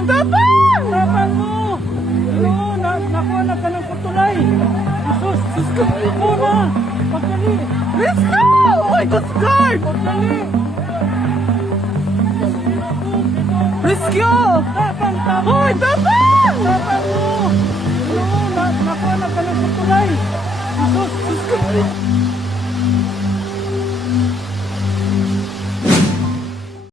Tapang! Tapang mo! Ano? Nakuha na ka ng putulay! Jesus! Ikaw na! Pagdali! Let's go! Oh my God, guard! Pagdali! Rescue! Tapang! Tapang! Hoy, tapang! Tapang mo! Ano? Nakuha na ka ng putulay! Jesus!